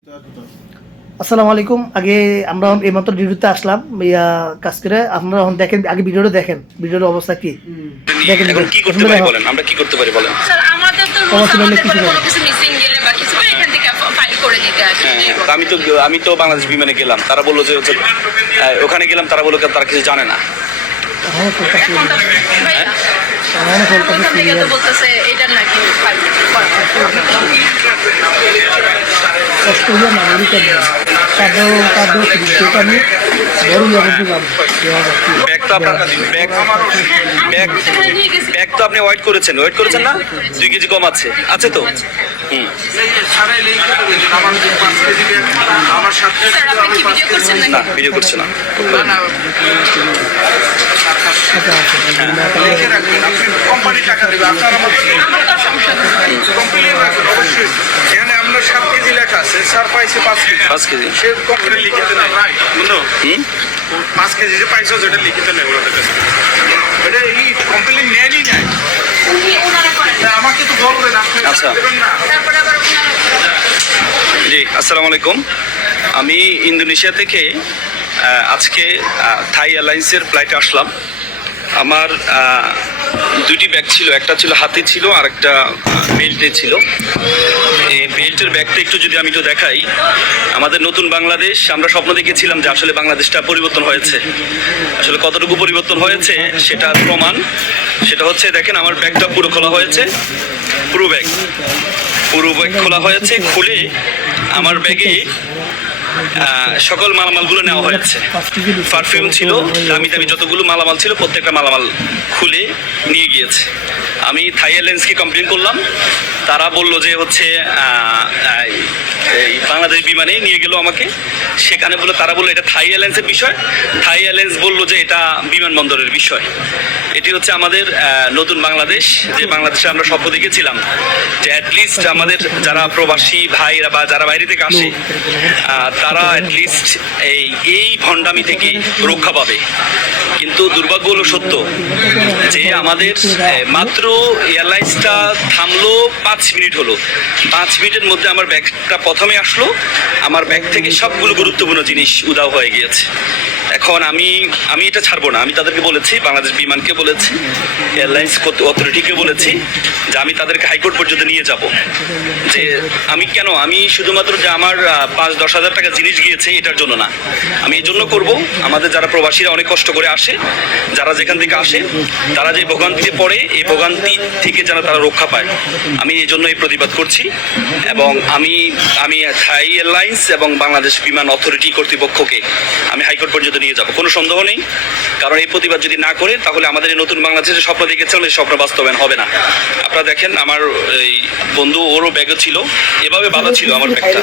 আসসালামু আলাইকুম। আগে আমরা এইমাত্র ডিউটিতে আসলাম কাজ করে। আপনারা এখন দেখেন, আগে ভিডিওটা দেখেন, ভিডিওর অবস্থা কি দেখেন। এখন কি করতে পারি বলেন, আমরা কি করতে পারি বলেন? স্যার আমাদের তো রুলস আমাদের কোনো কিছু মিসিং গেলে বা কিছু করে এখান থেকে ফাইল করে দিতে আসে। হ্যাঁ, আমি তো বাংলাদেশ বিমানে গেলাম, তারা বললো যে হচ্ছে ওখানে গেলাম, তারা বললো তারা কিছু জানে না। থেকে তো বলতেছে এটার নাকি ফাইল অস্ট্রেলিয়া নাগরিক ব্যাগ তো আপনি ওয়েট করেছেন না? 2 কেজি কম আছে তো? হুম, স্যার আপনি কি ভিডিও করছেন না নাকি? ভিডিও করছে না। কোম্পানি টাকা দেবে, আপনার আমার তো সমস্যা নেই। কমপ্লেন রাখবেন অবশ্যই। এখানে আমরা 7 কেজি লেখা আছে, স্যার পাইছে 5 কেজি। 5 কেজি সে কোম্পানি লিখিত নেই বুঝলো, 5 কেজি যে পাইছো যেটা লিখিত নেই ওদের কাছে, এটা এই কমপ্লেন নেয়নি নাই। ওনারা করেন আমাকে তো বলবেন, আপনি আচ্ছা। দেবেন না। তারপরে আবার জি, আসসালামু আলাইকুম। আমি ইন্দোনেশিয়া থেকে আজকে থাই এয়ারলাইন্সের ফ্লাইটে আসলাম। আমার 2টি ব্যাগ ছিল, একটা ছিল হাতে ছিল আর একটা বেল্টে ছিল। এই বেল্টের ব্যাগটা একটু যদি আমি একটু দেখাই, আমাদের নতুন বাংলাদেশ, আমরা স্বপ্ন দেখেছিলাম যে আসলে বাংলাদেশটা পরিবর্তন হয়েছে। আসলে কতটুকু পরিবর্তন হয়েছে সেটার প্রমাণ সেটা হচ্ছে, দেখেন আমার ব্যাগটা পুরো খোলা হয়েছে, পুরো ব্যাগ খোলা হয়েছে। খুলে আমার ব্যাগে সকল মালামালগুলো নেওয়া হয়েছে। পারফিউম ছিল, দামি দামি যতগুলো মালামাল ছিল প্রত্যেকটা মালামাল খুলে নিয়ে গিয়েছে। আমি থাই এয়ারলাইন্সকে কমপ্লেন করলাম, তারা বলল যে হচ্ছে এই বাংলাদেশ বিমানে নিয়ে গেল আমাকে। সেখানে তারা বললো এটা থাই এয়ারলাইন্সের বিষয়। থাই এয়ারলাইন্স বললো যে এটা বিমানবন্দরের বিষয়। এটি হচ্ছে আমাদের নতুন বাংলাদেশ, যে বাংলাদেশে আমরা স্বপ্ন দেখেছিলাম যে অ্যাটলিস্ট আমাদের যারা প্রবাসী ভাইরা বা যারা বাইরে থেকে আসে তারা অ্যাটলিস্ট এই ভণ্ডামি থেকে রক্ষা পাবে। কিন্তু দুর্ভাগ্য হলো সত্য যে আমাদের মাত্র এয়ারলাইন্সটা থামলো 5 মিনিট হলো। 5 মিনিটের মধ্যে আমার ব্যাগটা প্রথমে আসলো, আমার ব্যাগ থেকে সবগুলো গুরুত্বপূর্ণ জিনিস উধাও হয়ে গিয়েছে। এখন আমি এটা ছাড়বো না। আমি তাদেরকে বলেছি, বাংলাদেশ বিমানকে বলেছি, এয়ারলাইন্স অথরিটিকে বলেছি যে আমি তাদেরকে হাইকোর্ট পর্যন্ত নিয়ে যাব। যে আমি শুধুমাত্র যে আমার 5-10 হাজার টাকা জিনিস গিয়েছে এটার জন্য না, আমি এই জন্য করবো, আমাদের যারা প্রবাসীরা অনেক কষ্ট করে আসে, যারা যেখান থেকে আসে, তারা যে ভোগান্তিতে পড়ে এই ভোগান্তি থেকে যেন তারা রক্ষা পায়, আমি এই জন্য এই প্রতিবাদ করছি। এবং আমি থাই এয়ারলাইন্স এবং বাংলাদেশ বিমান অথরিটি কর্তৃপক্ষকে আমি হাইকোর্ট পর্যন্ত নিয়ে যাব, কোনো সন্দেহ নেই। কারণ এই প্রতিবাদ যদি না করে তাহলে আমাদের এই নতুন বাংলাদেশের স্বপ্ন দেখেছিলাম, এই স্বপ্ন বাস্তবায়ন হবে না। আপনারা দেখেন আমার এই বন্ধু, ওরও ব্যাগও ছিল, এভাবে বাঁধা ছিল আমার ব্যাগটা,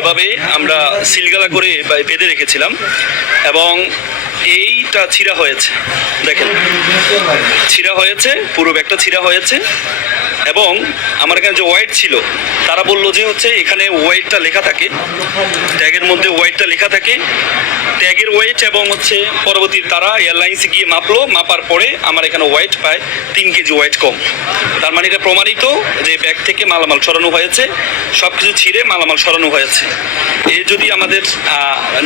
এভাবে আমরা সিলগালা করে বেঁধে রেখেছিলাম। এবং এইটা ছিঁড়া হয়েছে, দেখেন ছিঁড়া হয়েছে, পুরো ব্যাগটা ছিঁড়া হয়েছে। এবং আমার এখানে যে ওয়েট ছিল, তারা বললো যে হচ্ছে এখানে ওয়েটটা লেখা থাকে, ট্যাগের মধ্যে ওয়েটটা লেখা থাকে, ট্যাগের ওয়েট এবং হচ্ছে পরবর্তী তারা এয়ারলাইন্সে গিয়ে মাপলো, মাপার পরে আমার এখানে ওয়েট পায় 3 কেজি ওয়েট কম। তার মানে এটা প্রমাণিত যে ব্যাগ থেকে মালামাল সরানো হয়েছে, সব কিছু ছিঁড়ে মালামাল সরানো হয়েছে। এ যদি আমাদের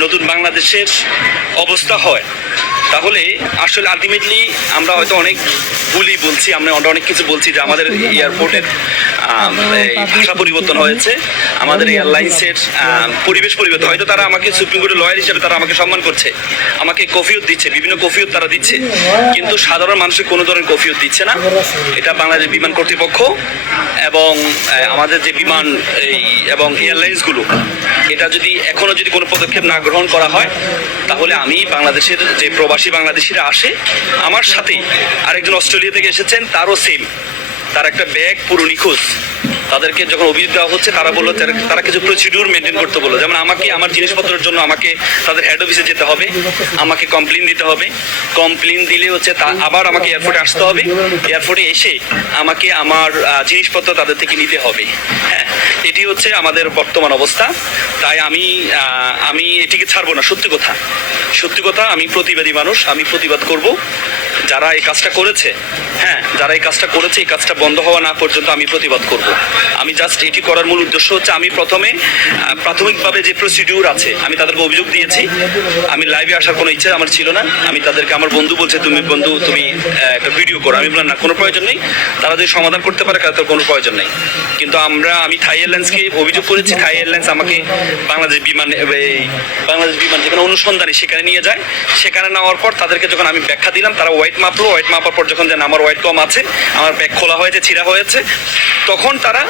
নতুন বাংলাদেশের অবস্থা হয় তাহলে আসলে আলটিমেটলি আমরা হয়তো অনেক ভুলই বলছি, আমরা অনেক কিছু বলছি যে আমাদের এয়ারপোর্টের ভাষা পরিবর্তন হয়েছে, আমাদের এয়ারলাইন্সের পরিবেশ পরিবর্তন। হয়তো তারা আমাকে সুপ্রিম কোর্টের লয়ার হিসেবে তারা আমাকে সম্মান করছে, আমাকে কফিয়ত দিচ্ছে, বিভিন্ন কফিয়ত তারা দিচ্ছে, কিন্তু সাধারণ মানুষের কোনো ধরনের কফিয়ত দিচ্ছে না। এটা বাংলাদেশ বিমান কর্তৃপক্ষ এবং আমাদের যে বিমান এবং এয়ারলাইন্সগুলো, এটা যদি এখনও যদি কোনো পদক্ষেপ না গ্রহণ করা হয় তাহলে আমি বাংলাদেশের যে প্রবাসী বাংলাদেশিরা আসে, আমার সাথেই আরেকজন অস্ট্রেলিয়া থেকে এসেছেন, তারও সেম, তার একটা ব্যাগ পুরো নিখোঁজ। তাদেরকে যখন অভিযোগ দেওয়া হচ্ছে তারা বললো তারা কিছু প্রসিডিউর মেনটেন করতে বললো, যেমন আমাকে আমার জিনিসপত্রের জন্য আমাকে তাদের হেড অফিসে যেতে হবে, আমাকে কমপ্লেন দিতে হবে, কমপ্লেন দিলে হচ্ছে আবার আমাকে এয়ারপোর্টে আসতে হবে, এয়ারপোর্টে এসে আমাকে আমার জিনিসপত্র তাদের থেকে নিতে হবে। হ্যাঁ, এটি হচ্ছে আমাদের বর্তমান অবস্থা। তাই আমি এটিকে ছাড়বো না। সত্যি কথা, আমি প্রতিবাদী মানুষ, আমি প্রতিবাদ করব। যারা এই কাজটা করেছে, হ্যাঁ, যারা এই কাজটা করেছে, এই কাজটা বন্ধ হওয়া না পর্যন্ত আমি প্রতিবাদ করব। আমি জাস্ট এটি করার মূল উদ্দেশ্য হচ্ছে আমি প্রথমে প্রাথমিকভাবে যে প্রসিডিউর আছে আমি তাদেরকে অভিযোগ দিয়েছি। আমি লাইভে আসার কোনো ইচ্ছা আমার ছিল না। আমি তাদেরকে, আমার বন্ধু বলছে তুমি একটা ভিডিও করো, আমি বললাম না, কোনো প্রয়োজন নেই। তারা যদি সমাধান করতে পারে তাদের কোনো প্রয়োজন নেই। কিন্তু আমি থাই এয়ারলাইন্সকে অভিযোগ করেছি। থাই এয়ারলাইন্স আমাকে বাংলাদেশ বিমান যেখানে অনুসন্ধানে সেখানে নিয়ে যায়। সেখানে নেওয়ার পর তাদেরকে যখন আমি ব্যাখ্যা দিলাম, তারা ওয়েট মাপলো। ওয়েট মাপার পর যখন জানে আমার ওয়েট কম আছে, আমার ব্যাগ খোলা হয়েছে, ছিঁড়া হয়েছে, তখন তারা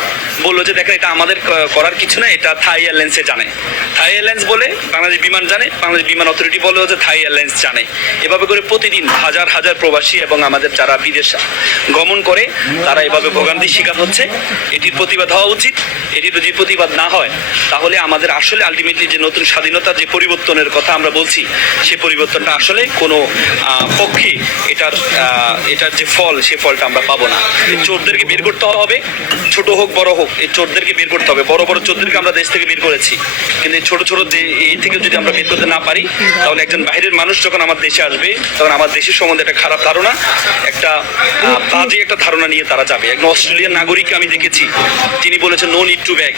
বললো যে দেখেন এটা আমাদের করার কিছু না, এটা থাই এয়ারলাইন্সে জানে। থাই এয়ারলাইন্স বলে বাংলাদেশ বিমান জানে, বাংলাদেশ বিমান অথরিটি বলে যে থাই এয়ারলাইন্স জানে। এভাবে করে প্রতিদিন হাজার হাজার প্রবাসী এবং আমাদের যারা বিদেশ গমন করে তারা এভাবে ভোগান্তির শিকার হচ্ছে। এটির প্রতিবাদ হওয়া উচিত। এটির যদি প্রতিবাদ না হয় তাহলে আমাদের আসলে আলটিমেটলি যে নতুন স্বাধীনতা, যে পরিবর্তনের কথা আমরা বলছি, সেই পরিবর্তনটা আসলে কোনো পক্ষে এটার যে ফল, সেই ফলটা আমরা পাবো না। এই চোরদেরকে বের করতে হবে, ছোট হোক বড় হোক, এই চোরদেরকে বের করতে হবে। বড় বড় চোরদেরকে আমরা দেশ থেকে বের করেছি, কিন্তু এই ছোট ছোট এই থেকে যদি আমরা বের করতে না পারি, তাহলে একজন বাইরের মানুষ যখন আমার দেশে আসবে তখন আমার দেশের সম্বন্ধে একটা খারাপ ধারণা, একটা বাজে একটা ধারণা নিয়ে তারা যাবে। একজন অস্ট্রেলিয়ান নাগরিককে আমি দেখেছি, তিনি বলেছেন নো নিড টু ব্যাগ,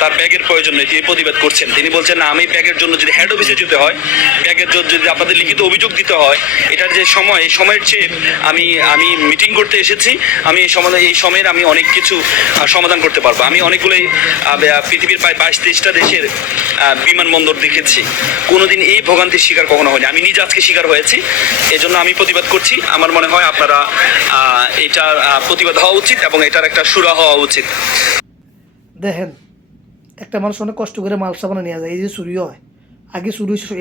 তার ব্যাগের প্রয়োজন নেই, তিনি প্রতিবাদ করছেন। তিনি বলছেন না, আমি ব্যাগের জন্য যদি হেড অফিসে যেতে হয়, ব্যাগের জন্য যদি আপনাদের লিখিত অভিযোগ দিতে হয়, এটার যে সময়, এই সময়ের চেয়ে আমি মিটিং করতে এসেছি, আমি এই সময়ের আমি অনেক কিছু সমাধান করতে পারবো। আমি অনেকগুলোই পৃথিবীর প্রায় 22-23টা দেশের বিমানবন্দর দেখেছি, কোনোদিন এই ভোগান্তির শিকার কখনো হয়নি। আমি নিজে আজকে শিকার হয়েছি, এজন্য আমি প্রতিবাদ করছি। আমার মনে হয় আপনারা এটার প্রতিবাদ হওয়া উচিত এবং এটার একটা সুরা হওয়া উচিত। দেখেন, একটা মানুষ অনেক কষ্ট করে মাল সাবানা নিয়ে যায়, এই যে চুরি হয়, আগে চুরি হয়েছে,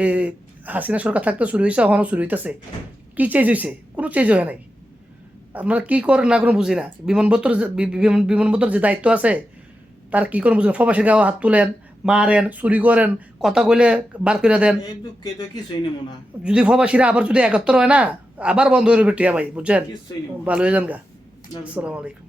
হাসিনা সরকার থাকতে চুরি হয়েছে, এখনও চুরি হইতেছে। কী চেঞ্জ হয়েছে? কোনো চেঞ্জ হয় নাই। আপনারা কী করেন না কোনো বুঝি না। বিমানবন্দর যে দায়িত্ব আছে তার কী করেন বুঝি না। প্রবাসীর গাঁও হাত তুলেন, মারেন, চুরি করেন, কথা কইলে বার করে দেন। যদি প্রবাসীরা আবার যদি 71 হয় না, আবার বন্ধ হয়ে টিয়া ভাই, বুঝছেন? ভালো হয়ে যান গা। আসসালামু আলাইকুম।